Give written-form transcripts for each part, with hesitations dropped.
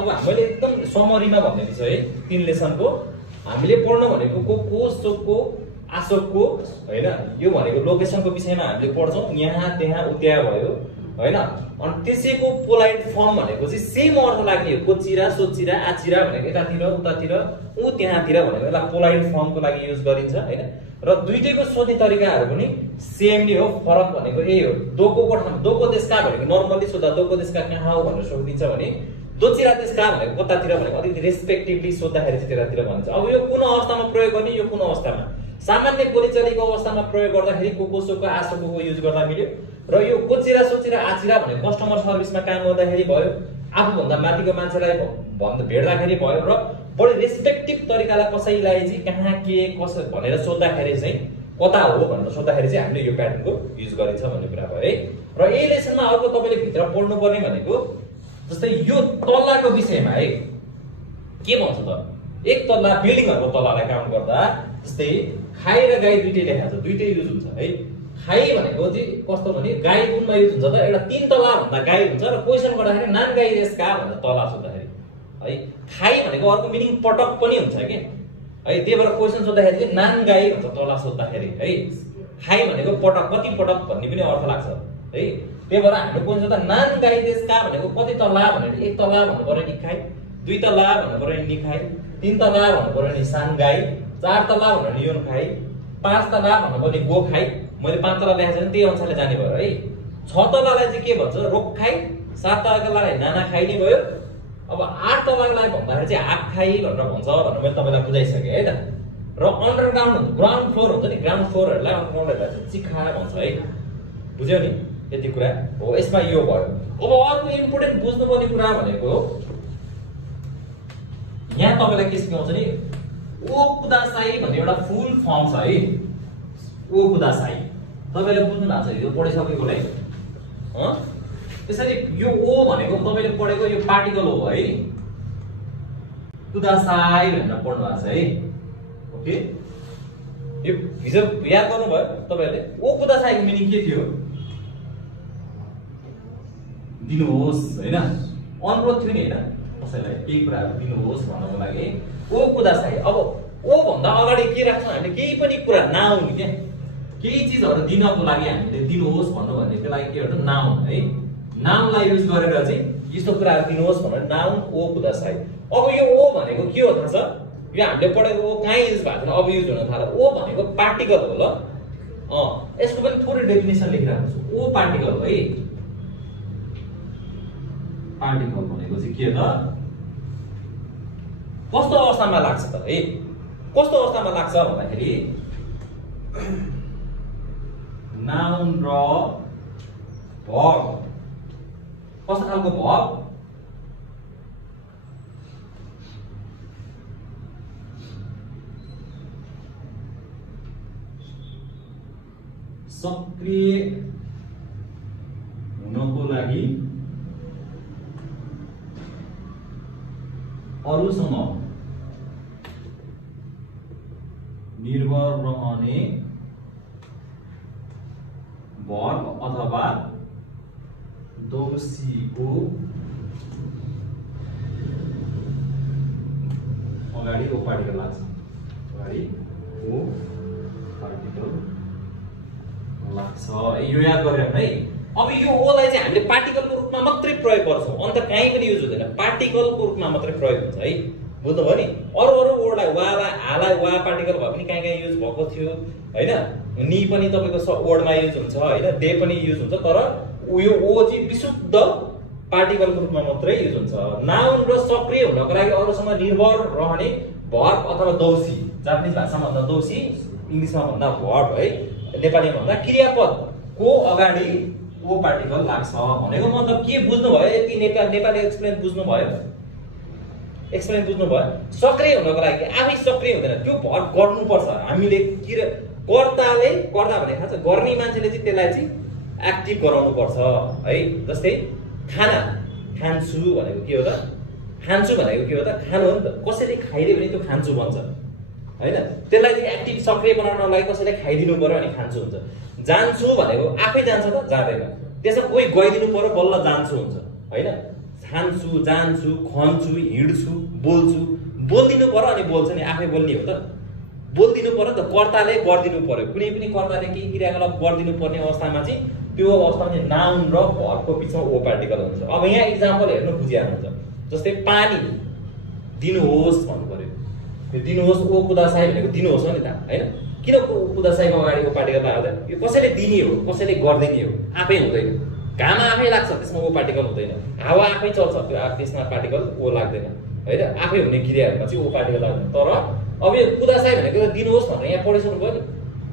अब हामीले एकदम समरीमा भन्दै छ है 3 लेसनको हामीले पढ्न भनेको को सोको आशोकको हैन यो भनेको लोकेसनको विषयमा हामीले पढ्छौं यहाँ त्यहाँ उत्या भयो हैन अनि त्यसैको पोलाइट फर्म भनेको चाहिँ सेम अर्थ लाग्ने हो कोचिरा सोचिरा आचिरा भनेको एतातिर उतातिर उ त्यहाँतिर भनेको यसलाई पोलाइट फर्मको लागि युज गरिन्छ हैन र दुईटैको सोध्ने तरिकाहरु पनि सेम नै हो फरक भनेको यही हो दोको ठाउँ दोको देशका भनेको नर्मली सोध्दा दोको देशका कहाँ हो भनेर सोधिन्छ भने दोचिरा देशका भनेको कतातिर भनेको अलिकति रेस्पेक्टिभली सोध्दाखेरि चाहिँ त्यतातिर भन्छ अब यो कुन अवस्थामा प्रयोग गर्ने यो कुन अवस्थामा सामान्य बोलीचालीको अवस्थामा प्रयोग गर्दाखेरि कोकोसोको आशोको युज गर्दा मिल्यो र यो कोचिरा सोचिरा आचिरा भनेको कस्टमर सर्भिसमा काम गर्दाखेरि भयो आफूभन्दा माथिको मान्छेलाई भेट्दाखेरि भयो र बढी रेस्पेक्टिभ तरिकाले कसैलाई चाहिँ कहाँ के कसो भनेर सोध्दाखेरि चाहिँ कता हो भनेर सोध्दाखेरि चाहिँ हामीले यो प्याटर्नको युज गरिन्छ भन्ने कुरा भयो है र यही लेसनमा अर्को तपाईले भित्र पढ्नु पर्ने भनेको जस्तै यो तल्लाको विषयमा है के भन्छ त एक तल्ला बिल्डिङहरुको तल्लालाई काउन्ट गर्दा जस्तै खाई र गाई दुईटै लेखा छ दुईटै युज हुन्छ है खाई भनेको चाहिँ कस्तो भने गाई कुनमा युज हुन्छ त एउटा 3 तल्ला भन्दा गाई हुन्छ र क्वेशन गर्दाखेरि नान गाई देशका भनेर तल्ला सोध्दाखेरि है खाई भनेको अर्को मिनिङ पटक पनि हुन्छ के है त्यही भएर क्वेशन सोध्दाखेरि चाहिँ नान गाई भन्छ तल्ला सोध्दाखेरि है खाई भनेको पटक कति पटक भन्ने पनि अर्थ लाग्छ है त्यही भएर हाम्रो क्वेशन सोध्दा नान गाई देशका भनेको कति तल्ला भनेर 1 तल्ला भन्नु पर्यो नि खाई 2 तल्ला भन्नु पर्यो नि खाई 3 तल्ला भन्नु पर्यो नि सान गाई 4 तल्ला भन्नु नि योन खाई 5 तल्ला भन्नु पर्यो नि गो खाई मैले 5 तल्ला लेखेको छ नि त्यही अनुसारले जाने भयो है 6 तल्लालाई चाहिँ के भन्छ रोक खाई 7 तल्लालाई नाना खाई नै भयो अब 8 तल्लालाई भन्दाखेरि चाहिँ हाफ खाई भनेर भन्छ भनेर मैले तपाईलाई बुझाइसके है त र अन्डरग्राउन्ड हुन्छ ग्राउन्ड फ्लोर हुन्छ नि ग्राउन्ड फ्लोरहरुलाई अन्डरग्राउन्डहरुलाई चाहिँ चिखा भन्छ है बुझ्यौ नि यति कुरा हो यसमा यो भयो अब अर्को इम्पोर्टेन्ट बुझ्नुपर्ने कुरा भनेको यहाँ तपाईलाई के सिकाउँछ नि ओ कुदासाई भन्ने एउटा फुल फर्म छ है ओ कुदासाई तपाईले बुझ्नु भएको छ यो पढिसकेकोलाई त्यसैले यो ओ भनेको तपाईले पढेको यो पार्टिकल हो है कुदासाई भनेर पढ्नु भएको छ है ओके यो हिजो याद गर्नु भयो तपाईहरुले ओ कुदासाईको मिनिङ के थियो दिनुहोस् हैन अनुरोध थियो नि हैन कसैलाई केही कुराहरु दिनुहोस् भन्नको लागि ओ कुदासाई अब ओ भन्दा अगाडि के राख्छ हामीले केही पनि कुरा नाउन के केही चीजहरु दिनको लागि हामीले दिनुहोस् भन्नु भने त्यसलाई के भन्छ नाउन है नाउनलाई युज गरेर चाहिँ यस्तो कुराहरु दिनुहोस् भनेर नाउन ओ कुदासाई अब यो ओ भनेको के हो थाहा छ यो हामीले पढेको ओ कहाँ युज भएको छैन अब युज हुन थाल्यो ओ भनेको पार्टिकल हो ल यसको पनि थोरै डेफिनेसन लेखिराख्छु ओ पार्टिकल हो है पार्टिकल भनेको चाहिँ के त कस्तो अवस्थामा लाग्छ त है कस्तो अवस्थामा लाग्छ भन्दाखेरि नाउन र भर्ब कस्तो खालको भर्ब सक्रिय हुनको लागि अरूसँग निर्भर रहने वर्ब अथवा दोषीको अगाडि ओ पार्टिकल लाग्छ अगाडि ओ पार्टिकल लाग्छ यो याद गरेर है अब यो ओलाई चाहिँ हामीले पार्टिकलको रूपमा मात्रै प्रयोग गर्छौं अन्त कहीँ पनि युज हुँदैन पार्टिकलको रूपमा मात्रै प्रयोग हुन्छ है बुझ्नुभयो नि अरु वर्डलाई वालाई हालाई वा पार्टिकल भए पनि कहीँ युज भएको थियो हैन नि पनि तपाईको वर्डमा युज हुन्छ हैन दे पनि युज हुन्छ तर यो ओ चाहिँ विशुद्ध पार्टिकलको रूपमा मात्रै युज हुन्छ नाउन र सक्रिय हुनको लागि अरूसँग निर्भर रहने भर्ब अथवा दोषी जापानिज भाषामा भन्दा दोषी इंग्लिशमा भन्दा भर्ब है नेपालीमा भन्दा क्रियापद को अगाडि ओ पार्टिकल लाग्छ भनेको मतलब के बुझ्नु भयो यति नेपाली एक्सप्लेन बुझ्नु भयो एक्सप्लेन बुझ्नु भयो सक्रिय हुनको लागि आफै सक्रिय हुँदैन त्यो भर्ब गर्नु पर्छ हामीले कर्ताले गर्दा भने थाहा छ गर्ने मान्छेले चाहिँ त्यसलाई चाहिँ एक्टिभ गराउनु पर्छ है जस्तै खाना खान्छु भनेको के हो त खान्छु भनेको के हो त खानु हो नि त कसैले खाइदियो भने त्यो खान्छु भन्छ हैन त्यसलाई चाहिँ एक्टिभ सक्रिय बनाउनको लागि कसैले खाइदिनु पर्यो अनि खान्छु हुन्छ जान्छु भनेको आफै जान्छ त जाँदैन त्यसमा कोही गइदिनु पर्यो बल्ल जान्छु हुन्छ हैन खान्छु, जान्छु, खन्छु, हिँड्छु, बोल्छु, बोल्दिनु पर्यो अनि बोल्छ नि, आफै बोल्ने हो त। बोल्दिनु पर्यो त, कर्ताले गरिदिनु पर्यो। कुनै पनि कर्ताले केही क्रियाकलाप गरिदिनु पर्ने अवस्थामा चाहिँ त्यो अवस्थामा चाहिँ नाउन र भर्बको बिचमा ओ पार्टिकल हुन्छ। अब यहाँ इक्जाम्पल हेर्नु बुझिहाल्नुहुन्छ। जस्तै पानी दिनुहोस् भन्नु पर्यो, यो दिनुहोस् ओ कुदासाई भनेको दिनुहोस् हो नि त, होइन? किन कुदासाईको अगाडि ओ पार्टिकल लाग्दैन? यो कसैले दिने हो, कसैले गरिदिने हो, आफै हुँदैन। घाम आफै लाग्छ, त्यसमा ओ पार्टिकल हुँदैन। हावा आफै चल्छ, त्यो त्यसमा पार्टिकल ओ लाग्दैन, होइन? आफै हुने क्रियाहरूमा चाहिँ ओ पार्टिकल लाग्दैन। तर अब यो कुदासाई भनेको त दिनुहोस् भनेर यहाँ पढिसक्नु भयो नि।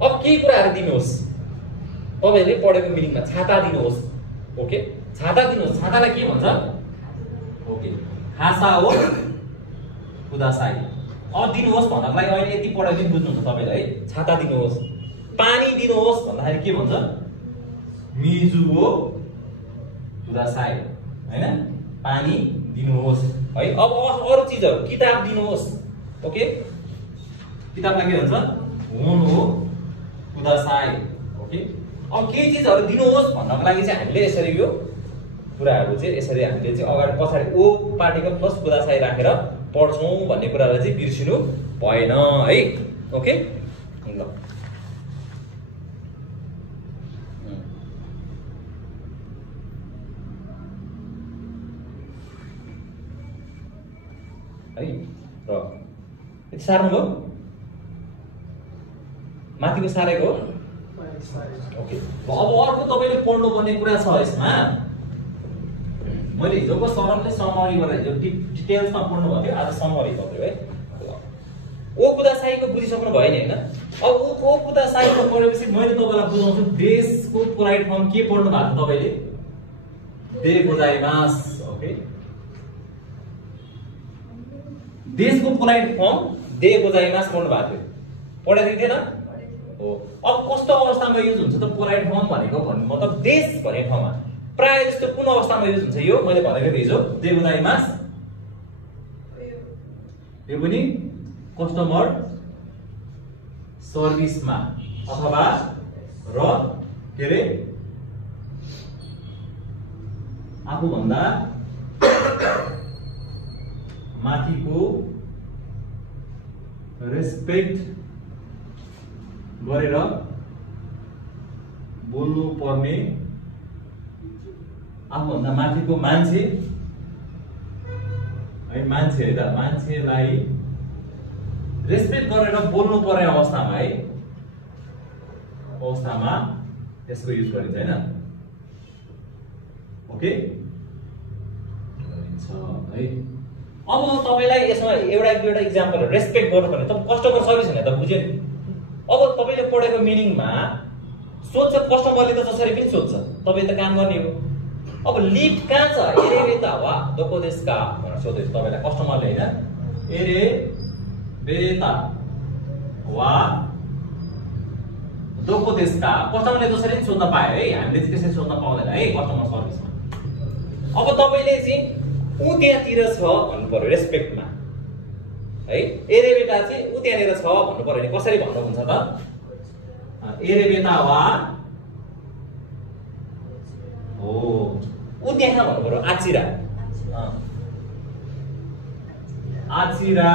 अब केही कुराहरू दिनुहोस्, तपाईँहरूले पढेको मिनिङमा छाता दिनुहोस्, ओके? छाता दिनुहोस्, छातालाई के भन्छ? ओके, खासा हो कुदासाई। अब दिनुहोस् भन्नको लागि अहिले यति पढाइ पनि बुझ्नुहुन्छ तपाईँले है। छाता दिनुहोस्। पानी दिनुहोस् भन्दाखेरि के भन्छ? मिजु हो कुदासाई, होइन? पानी दिनुहोस् है। अब अरू चिजहरू, किताब दिनुहोस्, ओके? किताबलाई के भन्छ? होन हो कुदासाई, ओके? अब केही चिजहरू दिनुहोस् भन्नको लागि चाहिँ हामीले यसरी यो कुराहरू चाहिँ यसरी हामीले चाहिँ अगाडि पछाडि ओ पार्टिकल प्लस कुदासाई राखेर पढ्छौँ भन्ने कुरालाई चाहिँ बिर्सिनु भएन है, ओके? ल है, र यति सार्नु भयो? माथिको सारेको हो? ओके। अब अर्को तपाईँले पढ्नुपर्ने कुरा छ यसमा। मैले हिजोको सरलले समरी गरेर हिजो डिटेल्समा पढ्नु भएको थियो, आज समरी भयो है। ओ कुदासाईको बुझिसक्नु भयो नि, होइन? अब ओ कुदासाईको पढेपछि मैले तपाईँलाई बुझाउँछु देशको पोलाइट फर्म के पढ्नु भएको छ तपाईँले? दे गोजाइमास, ओके? देशको पोलाइट फर्म दे गोजाइमास पढ्नु भएको थियो, पढाइदिएको थिएन? हो। अब कस्तो अवस्थामा युज हुन्छ त पोलाइट फर्म भनेको? भन्नु मतलब देश भन्ने ठाउँमा प्राय जस्तो कुन अवस्थामा युज हुन्छ? यो मैले भनेको थिएँ हिजो, दे गोजाइमास। यो पनि कस्टमर सर्भिसमा अथवा र के अरे आफूभन्दा माथिको रेस्पेक्ट गरेर बोल्नु पर्ने, आफूभन्दा माथिको मान्छे है, मान्छे है त, मान्छेलाई रेस्पेक्ट गरेर बोल्नु पर्ने अवस्थामा है, अवस्थामा त्यसको युज गरिन्छ, हैन? ओके है। अब तपाईलाई यसमा एउटा एक दुईवटा इक्जाम्पल रेस्पेक्ट गर्नु पर्ने, त कस्टमर सर्भिस भने त बुझ्यो नि। अब तपाईले पढेको मिनिङमा सोध्छ कस्टमरले त जसरी पनि सोध्छ, तपाई त काम गर्ने हो। अब लिफ्ट कहाँ छ? एरेबेता वा दोको देशका भनेर सोध्दैछ तपाईलाई कस्टमरले, हैन? एरेबेता वा दोको देशका कस्टमरले जसरी पनि सोध्न पाए है, हामीले चाहिँ त्यसरी सोध्न पाउँदैन है कस्टमर सर्भिसमा। अब तपाईले चाहिँ उ त्यहाँतिर छ भन्नु पर्यो रेस्पेक्टमा है। एरेबेटा चाहिँ उ त्यहाँतिर छ भन्नु पर्यो नि, कसरी भन्नुहुन्छ त? एरेबेता वा हो उ त्यहाँ भन्नु पर्यो, आचिरा आचिरा।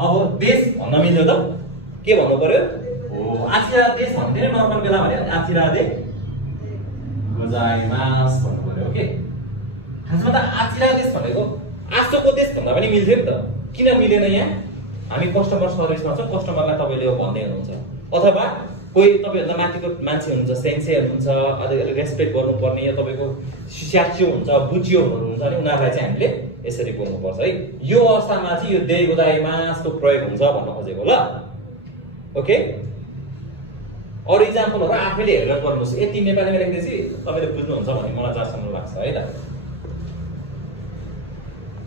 अब देश भन्न मिल्यो त के भन्नु पर्यो? हो आचिरा देश भन्थे नर्मल बेला भने आचिरा दे गोजाइमास भन्नु पर्यो। ओके, खासमा त आचिरा देश भनेको आसोको देश भन्दा पनि मिल्थ्यो नि त, किन मिलेन? यहाँ हामी कस्टमर सर्भिसमा छ, कस्टमरलाई तपाईले यो भन्दै हुनुहुन्छ, अथवा कोही तपाईहरुले माथिको मान्छे हुनुहुन्छ, सेन्से हुनुहुन्छ, अलिअलि रेस्पेक्ट गर्नुपर्ने, या तपाईको स्याच्यो हुन्छ, बुच्यो हुनुहुन्छ नि, उनीहरुलाई चाहिँ हामीले यसरी बोल्नुपर्छ है। यो अवस्थामा चाहिँ यो दे गोदाइमासको प्रयोग हुन्छ भन्न खोजेको ल। ओके, अरु इक्जाम्पलहरु आफैले हेरेर गर्नुस्। यति नेपालीमा लेख्दैछु तपाईले बुझ्नुहुन्छ भन्ने मलाई जहाँसम्म लाग्छ है त।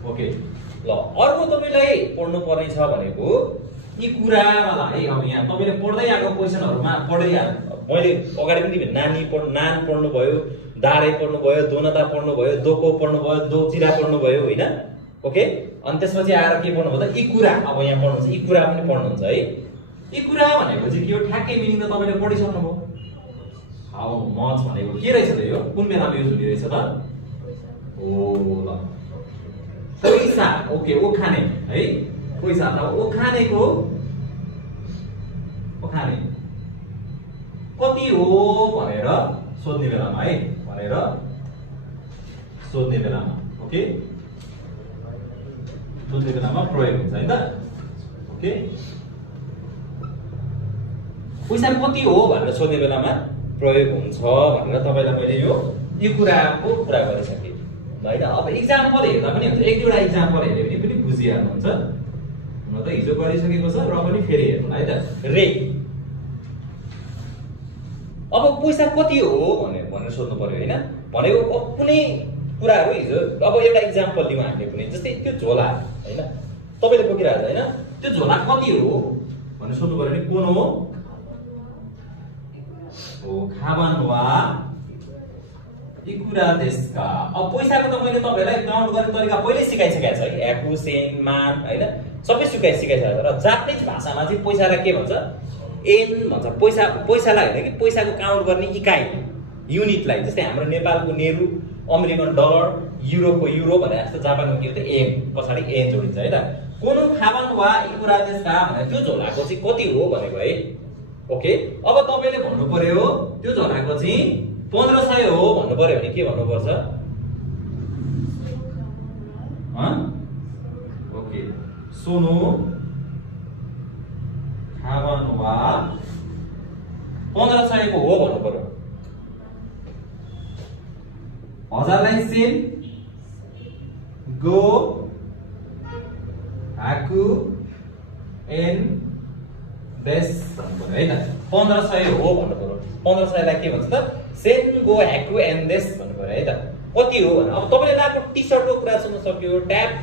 ओके ल, अर्को तपाईलाई पढ्नु पर्ने छ भनेको यी कुरावाला है। अब यहाँ तपाईले पढ्दै आएको क्वेशनहरुमा पढ्दै मैले अगाडि पनि भने नान पढ्नु भयो, दारे पढ्नु भयो, दोनता पढ्नु भयो, दोको पढ्नु भयो, दोचिरा पढ्नु भयो हैन। ओके, अनि त्यसपछि आएर के पढ्नु भयो त? यी कुरा। अब यहाँ पढ्नुहुन्छ, यी कुरा पनि पढ्नुहुन्छ है। यी कुरा भनेको चाहिँ के हो? ठ्याक्कै मिनिङ त तपाईले पढिसक्नु भयो। हाउ मच भनेको के रहेछ त? यो कुन बेलामा युज हुने रहेछ त? हो ल पैसा ओके उखाने है पैसा अथवा उखानेको उखाने कति हो भनेर सोध्ने बेलामा है भनेर सोध्ने बेलामा ओके सोध्ने बेलामा प्रयोग हुन्छ है त ओके पैसा कति हो भनेर सोध्ने बेलामा प्रयोग हुन्छ भनेर तपाईलाई मैले यो कुराको कुरा गरिसके हैन अब एक्जाम्पल हेर्दा पनि हुन्छ एक दुईवटा एक्जाम्पल हेर्यो भने पनि बुझिहाल्नुहुन्छ म त हिजो गरिसकेको छ र पनि फेरि हेर्नु है त रे अब पैसा कति हो भनेर सोध्नु पर्यो हैन भनेको कुनै कुराहरु हिजो अब एउटा एक्जाम्पल दिउँ हामीले कुनै जस्तै त्यो झोला हैन तपाईले बोकिरहेछ हैन त्यो झोला कति हो भनेर सोध्नु पर्यो नि कुन हो खाबान वा इकुरा देशका अब पैसाको त मैले तपाईलाई काउन्ट गर्ने तरिका पहिले सिकाइसकेको छ है याकु सेन मान हैन सबै सिकाइसकेको छ र जापानिज भाषामा चाहिँ पैसालाई के भन्छ एन भन्छ पैसालाई हैन कि पैसाको काउन्ट गर्ने इकाइ युनिटलाई जस्तै हाम्रो नेपालको नेरु अमेरिकन डलर युरोपको युरो भने जस्तो जापानको के हो त एन पछाडी एन जोडिन्छ है त कुन खाबान वा इकुरा देशका भने त्यो झोलाको चाहिँ कति हो भनेको है ओके अब तपाईले भन्नु पर्यो त्यो झोलाको चाहिँ 1500 हो भन्नु पर्यो भने के भन्नु पर्छ ओके सोनो खाबान वा 1500 को हो भन्नु पर्यो हजारलाई सेन गो आकु एन देश भन्नु पर्यो है त 1500 हो भन्नु पर्यो 1500 लाई के भन्छ त सेन गो ह्याकु एन देश भन्नु पर्यो है त कति हो भने अब तपाईले लाको टी-शर्टको कुरा सुन्न सक्यो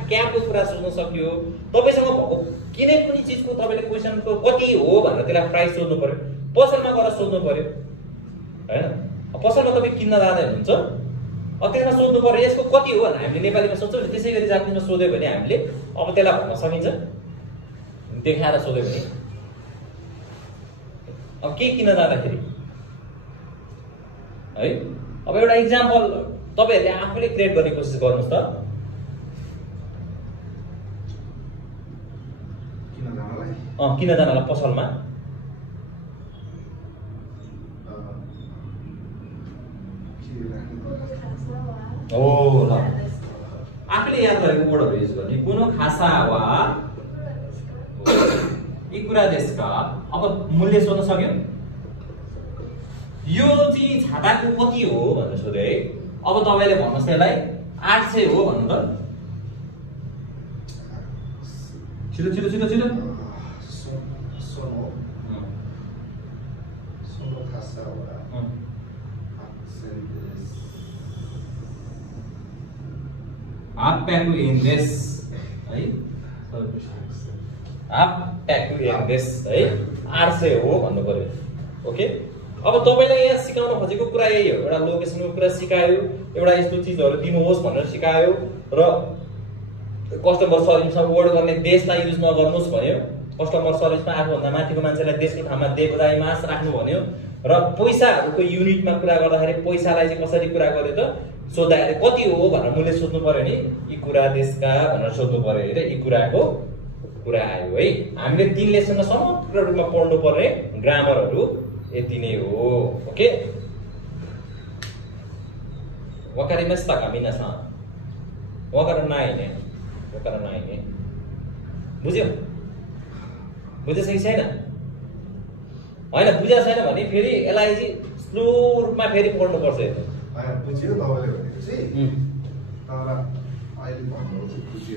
क्यापको कुरा सुन्न सक्यो तपाईसँग भएको कुनै पनि चीजको तपाईले क्वेशनको कति हो भनेर त्यसलाई प्राइस सोध्नु पर्यो पसलमा गएर सोध्नु पर्यो हैन पसलमा तपाई किन्न जाँदै हुनुहुन्छ अब त्यसमा सोध्नु पर्यो यसको कति हो भने हामीले नेपालीमा सोध्छौं नि त्यसैगरी जापानीमा सोध्यो भने हामीले अब त्यसलाई भन्न सकिन्छ देखाएर सोध्यो भने अब के किन्न जाँदाखेरि है अब एउटा एक्जाम्पल तपाईहरुले आफैले क्रिएट गर्ने कोसिस गर्नुस् त किन जानलाई पसलमा ओ ल आफैले याद गरेको वर्डहरु युज गर्ने कुनो खासा वा इकुरा देशका अब मूल्य सोध्न सक्यो यो चाहिँ छाताको कति हो भनेर सोध्यो है अब तपाईले भन्नुस् त्यसलाई 800 हो भन्नु त छिटो छिटो छिटो छिटो सोनो खासा वा आप प्याकु इन देश है आप प्याकु इन देश है 800 हो भन्नु पर्यो ओके अब तपाईलाई यहाँ सिकाउन खोजेको कुरा यही हो एउटा लोकेसनको कुरा सिकायो एउटा यस्तो चीजहरु दिनुहोस् भनेर सिकायो र कस्टमर सर्भिसमा वर्ड गर्ने देशलाई युज नगर्नुस् भन्यो कस्टमर सर्भिसमा आफूभन्दा माथिको मान्छेलाई देशको ठाउँमा देवदाइमास राख्नु भन्यो र पैसाहरुको युनिटमा कुरा गर्दाखेरि पैसालाई चाहिँ कसरी कुरा गर्यो त सोध्दाखेरि कति हो भनेर मूल्य सोध्नु पर्यो नि यी कुरा देशका भनेर सोध्नु पर्यो है यी कुराको कुरा आयो है हामीले 3 लेसनमा समग्र रूपमा पढ्नु पर्ने ग्रामरहरु यति नै हो ओके वकारिमास्ता का मिनासान वकारानाइ ने बुझ्यो बुझेछ कि छैन हैन बुझेछ छैन भने फेरि यसलाई चाहिँ स्लो रूपमा फेरि पढ्नु पर्छ यो हैन बुझ्यो तपाईले भनेको चाहिँ तर अहिले भन्नु चाहिँ बुझ्यो